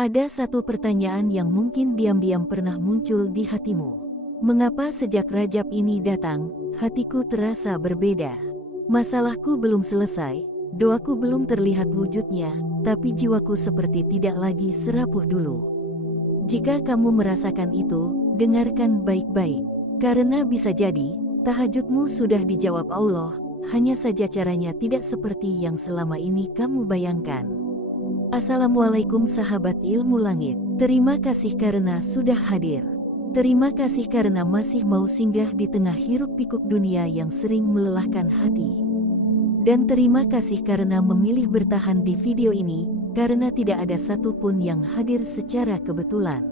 Ada satu pertanyaan yang mungkin diam-diam pernah muncul di hatimu. Mengapa sejak Rajab ini datang, hatiku terasa berbeda? Masalahku belum selesai, doaku belum terlihat wujudnya, tapi jiwaku seperti tidak lagi serapuh dulu. Jika kamu merasakan itu, dengarkan baik-baik. Karena bisa jadi, tahajudmu sudah dijawab Allah, hanya saja caranya tidak seperti yang selama ini kamu bayangkan. Assalamualaikum sahabat ilmu langit. Terima kasih karena sudah hadir. Terima kasih karena masih mau singgah di tengah hiruk-pikuk dunia yang sering melelahkan hati. Dan terima kasih karena memilih bertahan di video ini, karena tidak ada satupun yang hadir secara kebetulan.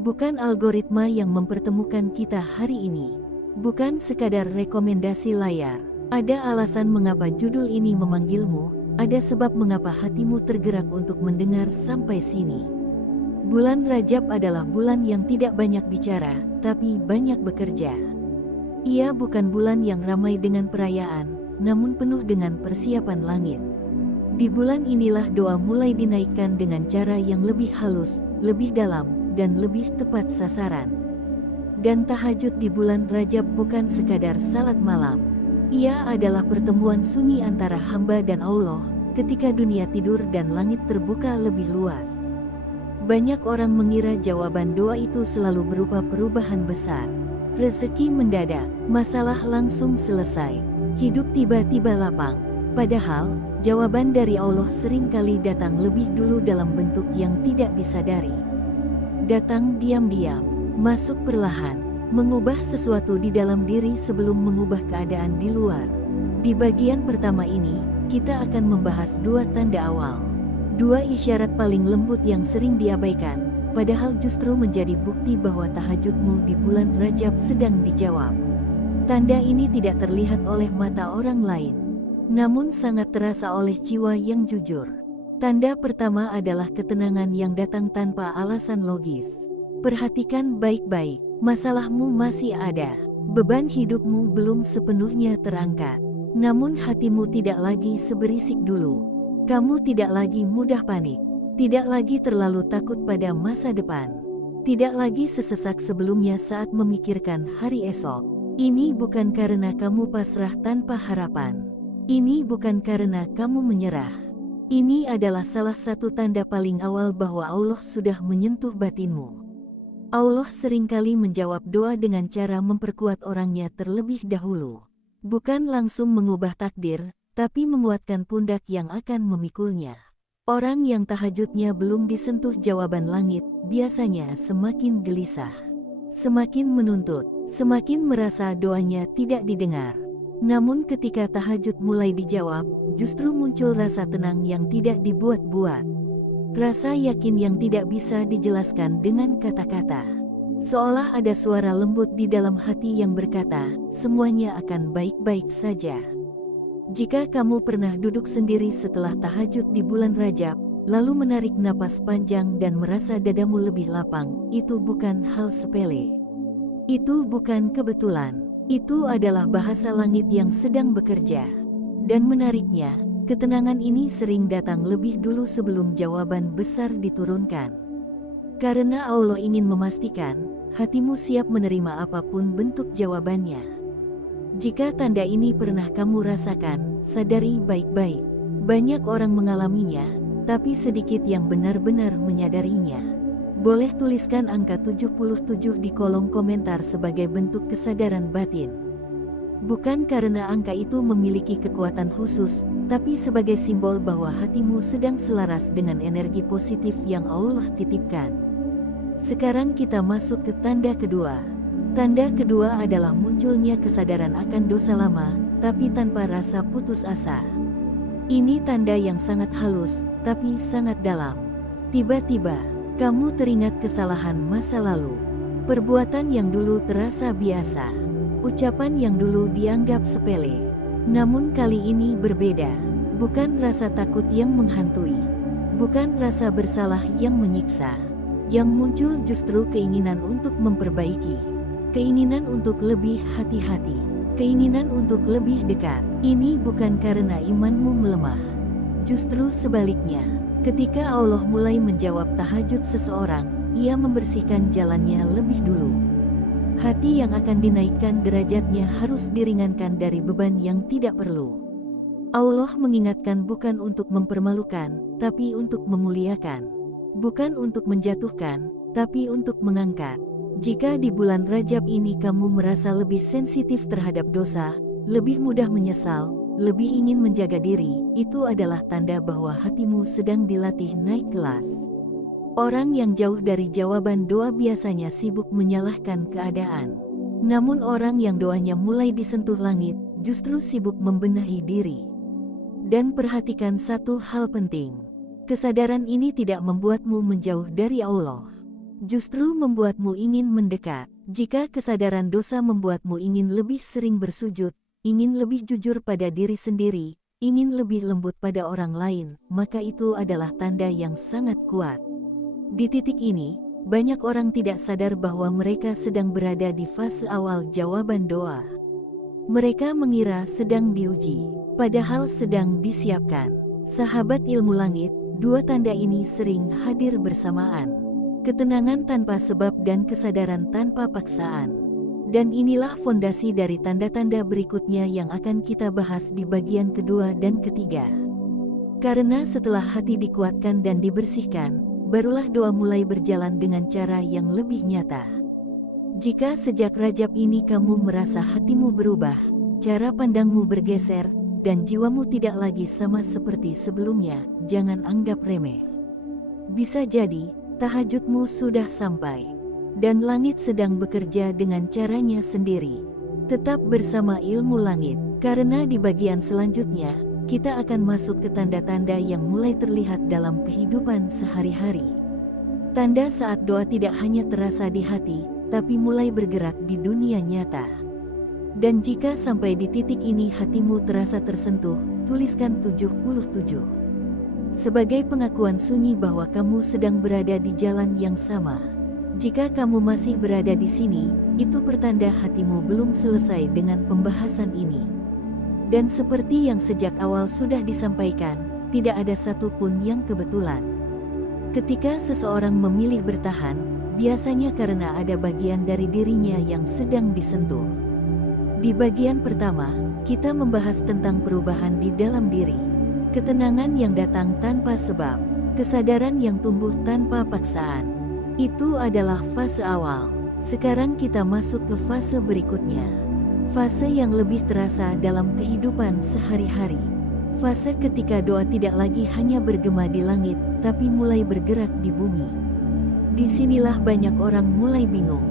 Bukan algoritma yang mempertemukan kita hari ini. Bukan sekadar rekomendasi layar. Ada alasan mengapa judul ini memanggilmu, ada sebab mengapa hatimu tergerak untuk mendengar sampai sini. Bulan Rajab adalah bulan yang tidak banyak bicara, tapi banyak bekerja. Ia bukan bulan yang ramai dengan perayaan, namun penuh dengan persiapan langit. Di bulan inilah doa mulai dinaikkan dengan cara yang lebih halus, lebih dalam, dan lebih tepat sasaran. Dan tahajud di bulan Rajab bukan sekadar salat malam. Ia adalah pertemuan sunyi antara hamba dan Allah, ketika dunia tidur dan langit terbuka lebih luas. Banyak orang mengira jawaban doa itu selalu berupa perubahan besar. Rezeki mendadak, masalah langsung selesai, hidup tiba-tiba lapang. Padahal, jawaban dari Allah seringkali datang lebih dulu dalam bentuk yang tidak disadari. Datang diam-diam, masuk perlahan, mengubah sesuatu di dalam diri sebelum mengubah keadaan di luar. Di bagian pertama ini, kita akan membahas dua tanda awal. Dua isyarat paling lembut yang sering diabaikan, padahal justru menjadi bukti bahwa tahajudmu di bulan Rajab sedang dijawab. Tanda ini tidak terlihat oleh mata orang lain, namun sangat terasa oleh jiwa yang jujur. Tanda pertama adalah ketenangan yang datang tanpa alasan logis. Perhatikan baik-baik, masalahmu masih ada. Beban hidupmu belum sepenuhnya terangkat. Namun hatimu tidak lagi seberisik dulu. Kamu tidak lagi mudah panik. Tidak lagi terlalu takut pada masa depan. Tidak lagi sesesak sebelumnya saat memikirkan hari esok. Ini bukan karena kamu pasrah tanpa harapan. Ini bukan karena kamu menyerah. Ini adalah salah satu tanda paling awal bahwa Allah sudah menyentuh batinmu. Allah seringkali menjawab doa dengan cara memperkuat orangnya terlebih dahulu. Bukan langsung mengubah takdir, tapi menguatkan pundak yang akan memikulnya. Orang yang tahajudnya belum disentuh jawaban langit, biasanya semakin gelisah. Semakin menuntut, semakin merasa doanya tidak didengar. Namun ketika tahajud mulai dijawab, justru muncul rasa tenang yang tidak dibuat-buat. Rasa yakin yang tidak bisa dijelaskan dengan kata-kata. Seolah ada suara lembut di dalam hati yang berkata, semuanya akan baik-baik saja. Jika kamu pernah duduk sendiri setelah tahajud di bulan Rajab, lalu menarik napas panjang dan merasa dadamu lebih lapang, itu bukan hal sepele. Itu bukan kebetulan. Itu adalah bahasa langit yang sedang bekerja. Dan menariknya, ketenangan ini sering datang lebih dulu sebelum jawaban besar diturunkan. Karena Allah ingin memastikan, hatimu siap menerima apapun bentuk jawabannya. Jika tanda ini pernah kamu rasakan, sadari baik-baik. Banyak orang mengalaminya, tapi sedikit yang benar-benar menyadarinya. Boleh tuliskan angka 77 di kolom komentar sebagai bentuk kesadaran batin. Bukan karena angka itu memiliki kekuatan khusus, tapi sebagai simbol bahwa hatimu sedang selaras dengan energi positif yang Allah titipkan. Sekarang kita masuk ke tanda kedua. Tanda kedua adalah munculnya kesadaran akan dosa lama, tapi tanpa rasa putus asa. Ini tanda yang sangat halus, tapi sangat dalam. Tiba-tiba, kamu teringat kesalahan masa lalu. Perbuatan yang dulu terasa biasa. Ucapan yang dulu dianggap sepele. Namun kali ini berbeda. Bukan rasa takut yang menghantui. Bukan rasa bersalah yang menyiksa. Yang muncul justru keinginan untuk memperbaiki. Keinginan untuk lebih hati-hati. Keinginan untuk lebih dekat. Ini bukan karena imanmu melemah. Justru sebaliknya. Ketika Allah mulai menjawab tahajud seseorang, Ia membersihkan jalannya lebih dulu. Hati yang akan dinaikkan derajatnya harus diringankan dari beban yang tidak perlu. Allah mengingatkan bukan untuk mempermalukan, tapi untuk memuliakan. Bukan untuk menjatuhkan, tapi untuk mengangkat. Jika di bulan Rajab ini kamu merasa lebih sensitif terhadap dosa, lebih mudah menyesal, lebih ingin menjaga diri, itu adalah tanda bahwa hatimu sedang dilatih naik kelas. Orang yang jauh dari jawaban doa biasanya sibuk menyalahkan keadaan. Namun orang yang doanya mulai disentuh langit, justru sibuk membenahi diri. Dan perhatikan satu hal penting. Kesadaran ini tidak membuatmu menjauh dari Allah. Justru membuatmu ingin mendekat. Jika kesadaran dosa membuatmu ingin lebih sering bersujud, ingin lebih jujur pada diri sendiri, ingin lebih lembut pada orang lain, maka itu adalah tanda yang sangat kuat. Di titik ini, banyak orang tidak sadar bahwa mereka sedang berada di fase awal jawaban doa. Mereka mengira sedang diuji, padahal sedang disiapkan. Sahabat ilmu langit, dua tanda ini sering hadir bersamaan. Ketenangan tanpa sebab dan kesadaran tanpa paksaan. Dan inilah fondasi dari tanda-tanda berikutnya yang akan kita bahas di bagian kedua dan ketiga. Karena setelah hati dikuatkan dan dibersihkan, barulah doa mulai berjalan dengan cara yang lebih nyata. Jika sejak Rajab ini kamu merasa hatimu berubah, cara pandangmu bergeser, dan jiwamu tidak lagi sama seperti sebelumnya, jangan anggap remeh. Bisa jadi, tahajudmu sudah sampai, dan langit sedang bekerja dengan caranya sendiri. Tetap bersama ilmu langit, karena di bagian selanjutnya, kita akan masuk ke tanda-tanda yang mulai terlihat dalam kehidupan sehari-hari. Tanda saat doa tidak hanya terasa di hati, tapi mulai bergerak di dunia nyata. Dan jika sampai di titik ini hatimu terasa tersentuh, tuliskan 77. Sebagai pengakuan sunyi bahwa kamu sedang berada di jalan yang sama. Jika kamu masih berada di sini, itu pertanda hatimu belum selesai dengan pembahasan ini. Dan seperti yang sejak awal sudah disampaikan, tidak ada satupun yang kebetulan. Ketika seseorang memilih bertahan, biasanya karena ada bagian dari dirinya yang sedang disentuh. Di bagian pertama, kita membahas tentang perubahan di dalam diri. Ketenangan yang datang tanpa sebab, kesadaran yang tumbuh tanpa paksaan. Itu adalah fase awal. Sekarang kita masuk ke fase berikutnya. Fase yang lebih terasa dalam kehidupan sehari-hari. Fase ketika doa tidak lagi hanya bergema di langit, tapi mulai bergerak di bumi. Disinilah banyak orang mulai bingung.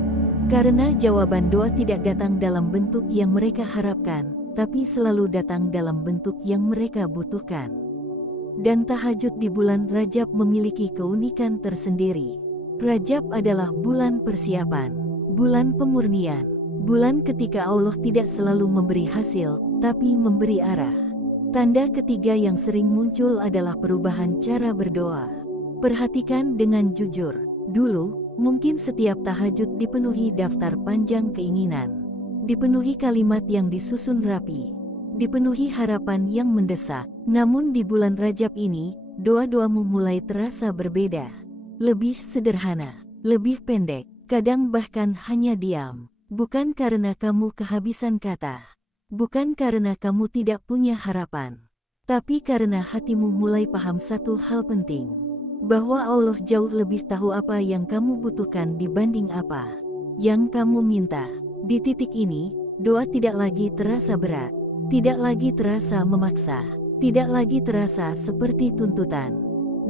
Karena jawaban doa tidak datang dalam bentuk yang mereka harapkan, tapi selalu datang dalam bentuk yang mereka butuhkan. Dan tahajud di bulan Rajab memiliki keunikan tersendiri. Rajab adalah bulan persiapan, bulan pemurnian. Bulan ketika Allah tidak selalu memberi hasil, tapi memberi arah. Tanda ketiga yang sering muncul adalah perubahan cara berdoa. Perhatikan dengan jujur. Dulu, mungkin setiap tahajud dipenuhi daftar panjang keinginan. Dipenuhi kalimat yang disusun rapi. Dipenuhi harapan yang mendesak. Namun di bulan Rajab ini, doa-doamu mulai terasa berbeda. Lebih sederhana, lebih pendek, kadang bahkan hanya diam. Bukan karena kamu kehabisan kata, bukan karena kamu tidak punya harapan, tapi karena hatimu mulai paham satu hal penting, bahwa Allah jauh lebih tahu apa yang kamu butuhkan dibanding apa yang kamu minta. Di titik ini, doa tidak lagi terasa berat, tidak lagi terasa memaksa, tidak lagi terasa seperti tuntutan.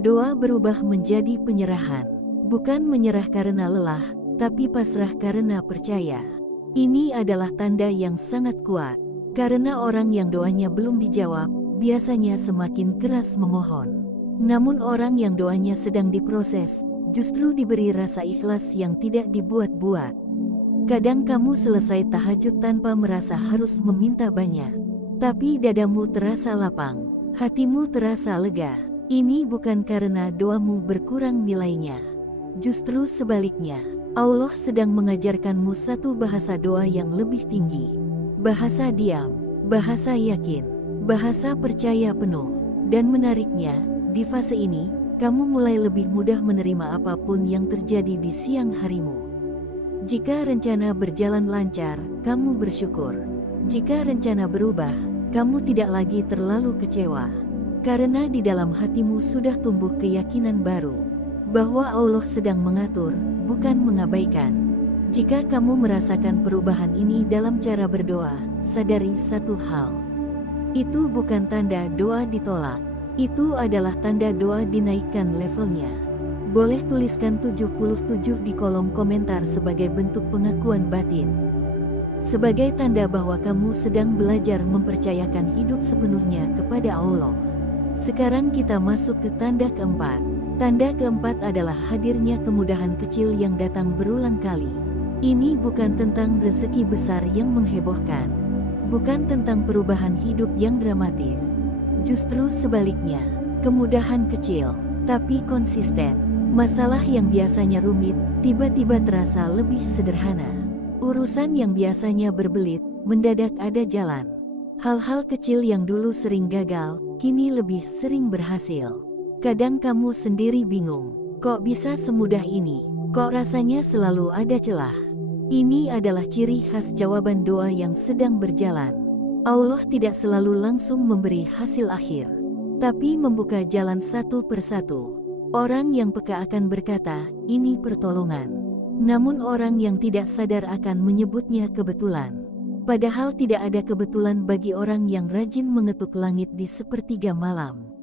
Doa berubah menjadi penyerahan, bukan menyerah karena lelah, tapi pasrah karena percaya. Ini adalah tanda yang sangat kuat, karena orang yang doanya belum dijawab, biasanya semakin keras memohon. Namun orang yang doanya sedang diproses, justru diberi rasa ikhlas yang tidak dibuat-buat. Kadang kamu selesai tahajud tanpa merasa harus meminta banyak, tapi dadamu terasa lapang, hatimu terasa lega. Ini bukan karena doamu berkurang nilainya. Justru sebaliknya, Allah sedang mengajarkanmu satu bahasa doa yang lebih tinggi. Bahasa diam, bahasa yakin, bahasa percaya penuh. Dan menariknya, di fase ini, kamu mulai lebih mudah menerima apapun yang terjadi di siang harimu. Jika rencana berjalan lancar, kamu bersyukur. Jika rencana berubah, kamu tidak lagi terlalu kecewa. Karena di dalam hatimu sudah tumbuh keyakinan baru bahwa Allah sedang mengatur, bukan mengabaikan. Jika kamu merasakan perubahan ini dalam cara berdoa, sadari satu hal. Itu bukan tanda doa ditolak. Itu adalah tanda doa dinaikkan levelnya. Boleh tuliskan 77 di kolom komentar sebagai bentuk pengakuan batin. Sebagai tanda bahwa kamu sedang belajar mempercayakan hidup sepenuhnya kepada Allah. Sekarang kita masuk ke tanda keempat. Tanda keempat adalah hadirnya kemudahan kecil yang datang berulang kali. Ini bukan tentang rezeki besar yang menghebohkan. Bukan tentang perubahan hidup yang dramatis. Justru sebaliknya, kemudahan kecil, tapi konsisten. Masalah yang biasanya rumit, tiba-tiba terasa lebih sederhana. Urusan yang biasanya berbelit, mendadak ada jalan. Hal-hal kecil yang dulu sering gagal, kini lebih sering berhasil. Kadang kamu sendiri bingung, kok bisa semudah ini? Kok rasanya selalu ada celah? Ini adalah ciri khas jawaban doa yang sedang berjalan. Allah tidak selalu langsung memberi hasil akhir, tapi membuka jalan satu persatu. Orang yang peka akan berkata, ini pertolongan. Namun orang yang tidak sadar akan menyebutnya kebetulan. Padahal tidak ada kebetulan bagi orang yang rajin mengetuk langit di sepertiga malam.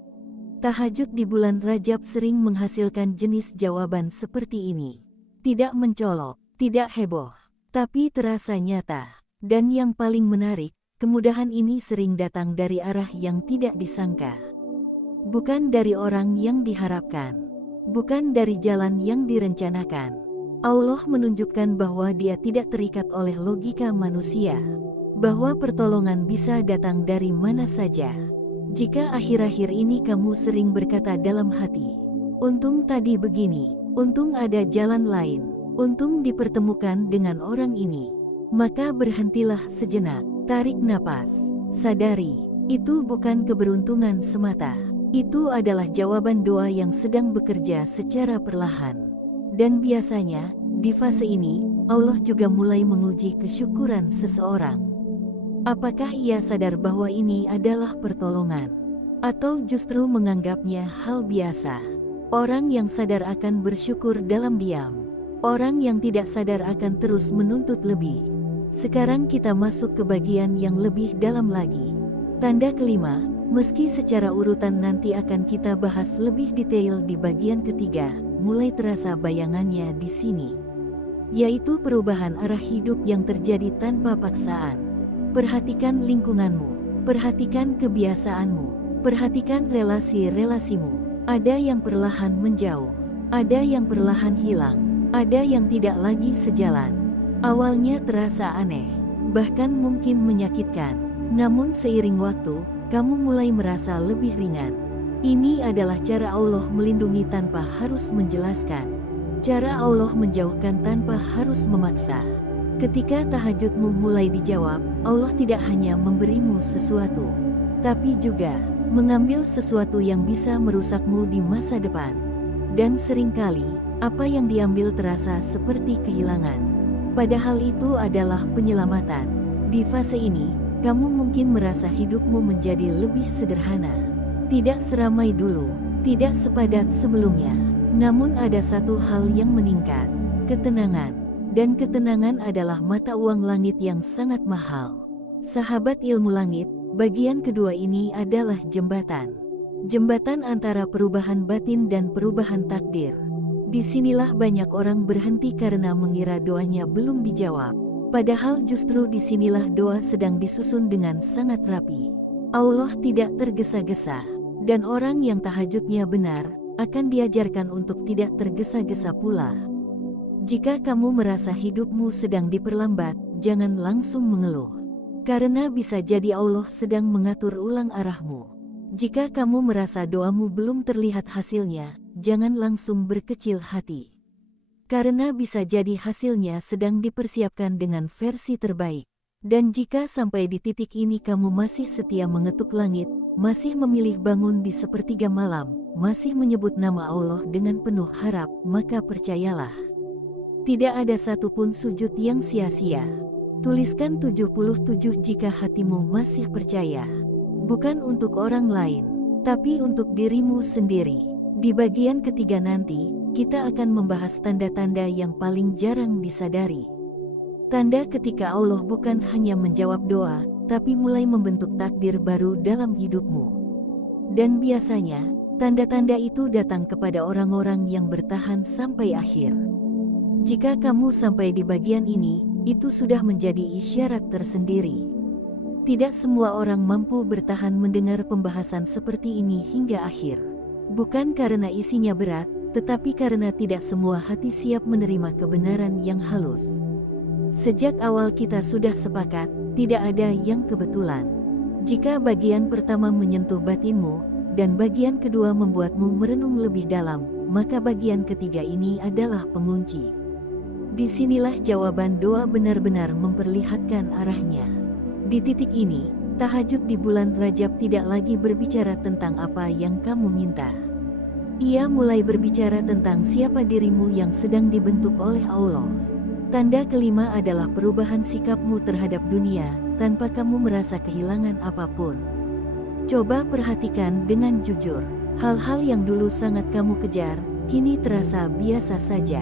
Tahajud di bulan Rajab sering menghasilkan jenis jawaban seperti ini. Tidak mencolok, tidak heboh, tapi terasa nyata. Dan yang paling menarik, kemudahan ini sering datang dari arah yang tidak disangka. Bukan dari orang yang diharapkan. Bukan dari jalan yang direncanakan. Allah menunjukkan bahwa Dia tidak terikat oleh logika manusia. Bahwa pertolongan bisa datang dari mana saja. Jika akhir-akhir ini kamu sering berkata dalam hati, untung tadi begini, untung ada jalan lain, untung dipertemukan dengan orang ini, maka berhentilah sejenak, tarik napas, sadari, itu bukan keberuntungan semata. Itu adalah jawaban doa yang sedang bekerja secara perlahan. Dan biasanya, di fase ini, Allah juga mulai menguji kesyukuran seseorang. Apakah ia sadar bahwa ini adalah pertolongan? Atau justru menganggapnya hal biasa? Orang yang sadar akan bersyukur dalam diam. Orang yang tidak sadar akan terus menuntut lebih. Sekarang kita masuk ke bagian yang lebih dalam lagi. Tanda kelima. Meski secara urutan nanti akan kita bahas lebih detail di bagian ketiga, mulai terasa bayangannya di sini. Yaitu perubahan arah hidup yang terjadi tanpa paksaan. Perhatikan lingkunganmu, perhatikan kebiasaanmu, perhatikan relasi-relasimu. Ada yang perlahan menjauh, ada yang perlahan hilang, ada yang tidak lagi sejalan. Awalnya terasa aneh, bahkan mungkin menyakitkan. Namun seiring waktu, kamu mulai merasa lebih ringan. Ini adalah cara Allah melindungi tanpa harus menjelaskan. Cara Allah menjauhkan tanpa harus memaksa. Ketika tahajudmu mulai dijawab, Allah tidak hanya memberimu sesuatu, tapi juga mengambil sesuatu yang bisa merusakmu di masa depan. Dan seringkali, apa yang diambil terasa seperti kehilangan. Padahal itu adalah penyelamatan. Di fase ini, kamu mungkin merasa hidupmu menjadi lebih sederhana. Tidak seramai dulu, tidak sepadat sebelumnya. Namun ada satu hal yang meningkat, ketenangan. Dan ketenangan adalah mata uang langit yang sangat mahal. Sahabat ilmu langit, bagian kedua ini adalah jembatan. Jembatan antara perubahan batin dan perubahan takdir. Disinilah banyak orang berhenti karena mengira doanya belum dijawab. Padahal justru disinilah doa sedang disusun dengan sangat rapi. Allah tidak tergesa-gesa, dan orang yang tahajudnya benar, akan diajarkan untuk tidak tergesa-gesa pula. Jika kamu merasa hidupmu sedang diperlambat, jangan langsung mengeluh. Karena bisa jadi Allah sedang mengatur ulang arahmu. Jika kamu merasa doamu belum terlihat hasilnya, jangan langsung berkecil hati. Karena bisa jadi hasilnya sedang dipersiapkan dengan versi terbaik. Dan jika sampai di titik ini kamu masih setia mengetuk langit, masih memilih bangun di sepertiga malam, masih menyebut nama Allah dengan penuh harap, maka percayalah, tidak ada satupun sujud yang sia-sia. Tuliskan 77 jika hatimu masih percaya. Bukan untuk orang lain, tapi untuk dirimu sendiri. Di bagian ketiga nanti, kita akan membahas tanda-tanda yang paling jarang disadari. Tanda ketika Allah bukan hanya menjawab doa, tapi mulai membentuk takdir baru dalam hidupmu. Dan biasanya, tanda-tanda itu datang kepada orang-orang yang bertahan sampai akhir. Jika kamu sampai di bagian ini, itu sudah menjadi isyarat tersendiri. Tidak semua orang mampu bertahan mendengar pembahasan seperti ini hingga akhir. Bukan karena isinya berat, tetapi karena tidak semua hati siap menerima kebenaran yang halus. Sejak awal kita sudah sepakat, tidak ada yang kebetulan. Jika bagian pertama menyentuh batinmu, dan bagian kedua membuatmu merenung lebih dalam, maka bagian ketiga ini adalah pengunci. Disinilah jawaban doa benar-benar memperlihatkan arahnya. Di titik ini, tahajud di bulan Rajab tidak lagi berbicara tentang apa yang kamu minta. Ia mulai berbicara tentang siapa dirimu yang sedang dibentuk oleh Allah. Tanda kelima adalah perubahan sikapmu terhadap dunia, tanpa kamu merasa kehilangan apapun. Coba perhatikan dengan jujur, hal-hal yang dulu sangat kamu kejar, kini terasa biasa saja.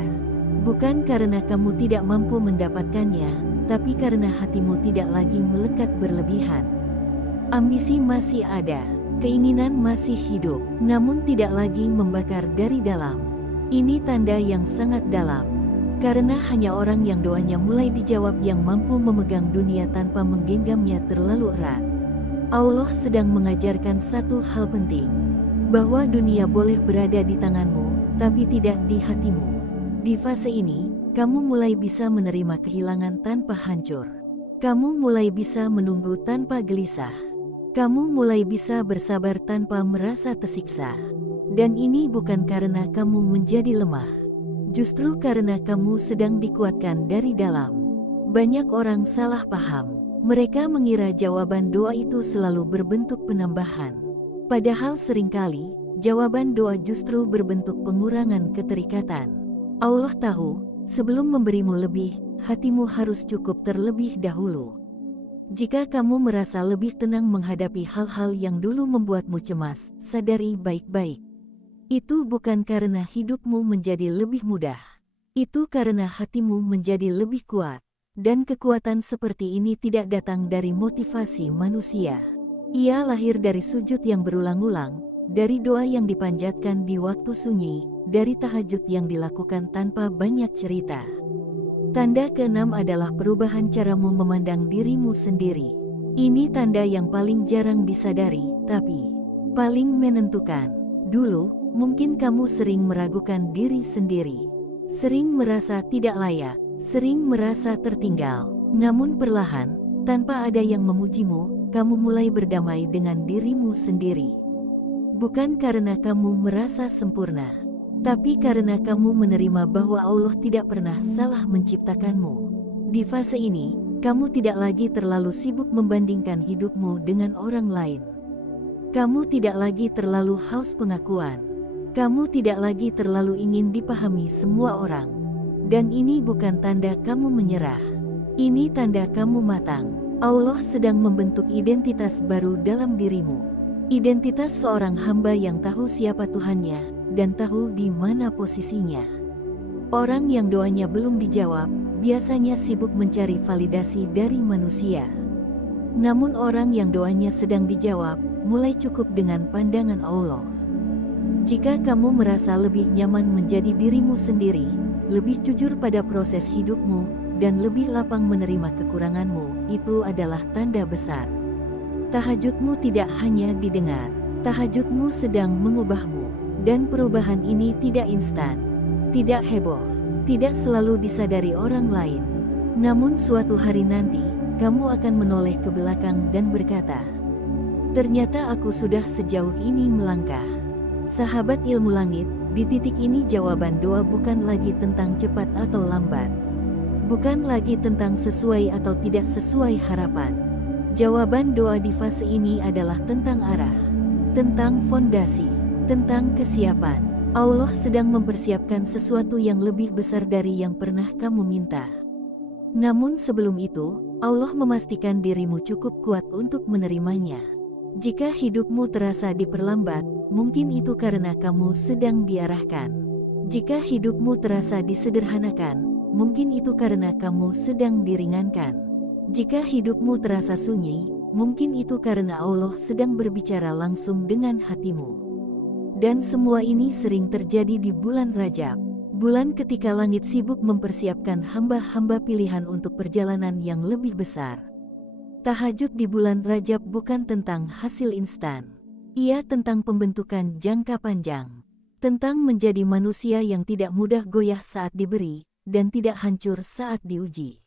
Bukan karena kamu tidak mampu mendapatkannya, tapi karena hatimu tidak lagi melekat berlebihan. Ambisi masih ada, keinginan masih hidup, namun tidak lagi membakar dari dalam. Ini tanda yang sangat dalam. Karena hanya orang yang doanya mulai dijawab yang mampu memegang dunia tanpa menggenggamnya terlalu erat. Allah sedang mengajarkan satu hal penting, bahwa dunia boleh berada di tanganmu, tapi tidak di hatimu. Di fase ini, kamu mulai bisa menerima kehilangan tanpa hancur. Kamu mulai bisa menunggu tanpa gelisah. Kamu mulai bisa bersabar tanpa merasa tersiksa. Dan ini bukan karena kamu menjadi lemah. Justru karena kamu sedang dikuatkan dari dalam. Banyak orang salah paham. Mereka mengira jawaban doa itu selalu berbentuk penambahan. Padahal seringkali, jawaban doa justru berbentuk pengurangan keterikatan. Allah tahu, sebelum memberimu lebih, hatimu harus cukup terlebih dahulu. Jika kamu merasa lebih tenang menghadapi hal-hal yang dulu membuatmu cemas, sadari baik-baik. Itu bukan karena hidupmu menjadi lebih mudah. Itu karena hatimu menjadi lebih kuat. Dan kekuatan seperti ini tidak datang dari motivasi manusia. Ia lahir dari sujud yang berulang-ulang, dari doa yang dipanjatkan di waktu sunyi, dari tahajud yang dilakukan tanpa banyak cerita. Tanda keenam adalah perubahan caramu memandang dirimu sendiri. Ini tanda yang paling jarang disadari, tapi paling menentukan. Dulu, mungkin kamu sering meragukan diri sendiri, sering merasa tidak layak, sering merasa tertinggal. Namun perlahan, tanpa ada yang memujimu, kamu mulai berdamai dengan dirimu sendiri. Bukan karena kamu merasa sempurna, tapi karena kamu menerima bahwa Allah tidak pernah salah menciptakanmu. Di fase ini, kamu tidak lagi terlalu sibuk membandingkan hidupmu dengan orang lain. Kamu tidak lagi terlalu haus pengakuan. Kamu tidak lagi terlalu ingin dipahami semua orang. Dan ini bukan tanda kamu menyerah. Ini tanda kamu matang. Allah sedang membentuk identitas baru dalam dirimu. Identitas seorang hamba yang tahu siapa Tuhannya dan tahu di mana posisinya. Orang yang doanya belum dijawab, biasanya sibuk mencari validasi dari manusia. Namun orang yang doanya sedang dijawab, mulai cukup dengan pandangan Allah. Jika kamu merasa lebih nyaman menjadi dirimu sendiri, lebih jujur pada proses hidupmu, dan lebih lapang menerima kekuranganmu, itu adalah tanda besar. Tahajudmu tidak hanya didengar, tahajudmu sedang mengubahmu. Dan perubahan ini tidak instan, tidak heboh, tidak selalu disadari orang lain. Namun suatu hari nanti, kamu akan menoleh ke belakang dan berkata, "Ternyata aku sudah sejauh ini melangkah." Sahabat ilmu langit, di titik ini jawaban doa bukan lagi tentang cepat atau lambat. Bukan lagi tentang sesuai atau tidak sesuai harapan. Jawaban doa di fase ini adalah tentang arah, tentang fondasi, tentang kesiapan. Allah sedang mempersiapkan sesuatu yang lebih besar dari yang pernah kamu minta. Namun sebelum itu, Allah memastikan dirimu cukup kuat untuk menerimanya. Jika hidupmu terasa diperlambat, mungkin itu karena kamu sedang diarahkan. Jika hidupmu terasa disederhanakan, mungkin itu karena kamu sedang diringankan. Jika hidupmu terasa sunyi, mungkin itu karena Allah sedang berbicara langsung dengan hatimu. Dan semua ini sering terjadi di bulan Rajab. Bulan ketika langit sibuk mempersiapkan hamba-hamba pilihan untuk perjalanan yang lebih besar. Tahajud di bulan Rajab bukan tentang hasil instan. Ia tentang pembentukan jangka panjang. Tentang menjadi manusia yang tidak mudah goyah saat diberi, dan tidak hancur saat diuji.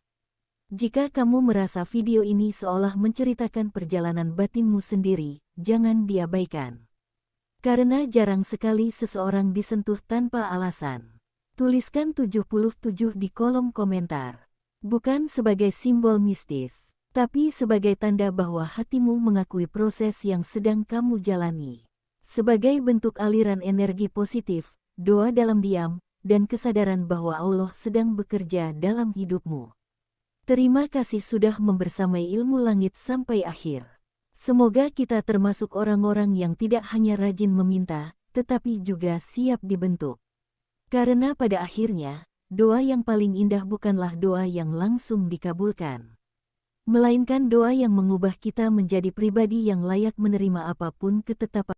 Jika kamu merasa video ini seolah menceritakan perjalanan batinmu sendiri, jangan diabaikan. Karena jarang sekali seseorang disentuh tanpa alasan. Tuliskan 77 di kolom komentar. Bukan sebagai simbol mistis, tapi sebagai tanda bahwa hatimu mengakui proses yang sedang kamu jalani. Sebagai bentuk aliran energi positif, doa dalam diam, dan kesadaran bahwa Allah sedang bekerja dalam hidupmu. Terima kasih sudah membersamai ilmu langit sampai akhir. Semoga kita termasuk orang-orang yang tidak hanya rajin meminta, tetapi juga siap dibentuk. Karena pada akhirnya, doa yang paling indah bukanlah doa yang langsung dikabulkan, melainkan doa yang mengubah kita menjadi pribadi yang layak menerima apapun ketetapan